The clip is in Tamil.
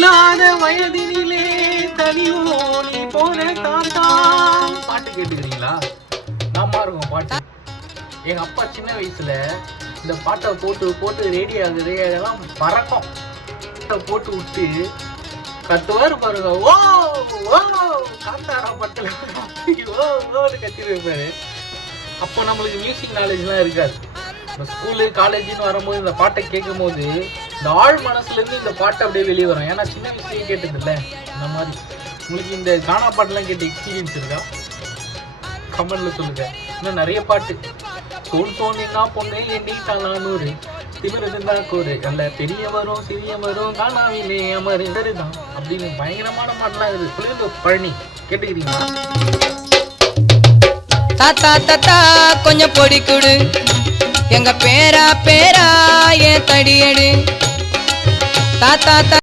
சொல்லாத வயதினிலே தனியோனி போன தாத்தா. பாட்டு கேட்டுக்கிறீங்களா? நாம இருக்கும் பாட்டு. எங்க அப்பா சின்ன வயசுல இந்த பாட்டை போட்டு போட்டு ரேடியோ ஆகுது அதெல்லாம் பறக்கும் போட்டு விட்டு கத்துவாரு பாருங்க. ஓ ஓ காத்தாரா பட்டல கத்திட்டு இருப்பாரு. அப்போ நம்மளுக்கு மியூசிக் நாலேஜ்லாம் இருக்காது. இந்த ஸ்கூலு காலேஜ்னு வரும்போது இந்த பாட்டை கேட்கும் போது இந்த ஆழ் மனசுல இருந்து இந்த பாட்டை அப்படியே வெளியே வரும். ஏன்னா சின்ன வயசுலயே கேட்டது இல்லை. இந்த மாதிரி உங்களுக்கு இந்த கானா பாட்டுலாம் கேட்ட எக்ஸ்பீரியன்ஸ் இருக்கா? கமெண்ட்ல சொல்லுங்க. இன்னும் நிறைய பாட்டு தோல் தோணினா பொண்ணு எண்ணிட்டாலான்னு திமிருந்தா கோரு அல்ல பெரிய வரும் சிறிய வரும் காணாவிலே அமருதான் அப்படின்னு பயங்கரமான பாட்டுலாம் இருக்குது. புளியந்த பழனி கேட்டுக்கிறீங்களா? தாத்தா தாத்தா கொஞ்சம் பொடி கொடு, எங்க பேரா பேரா ஏன் தடியடு தாத்தா.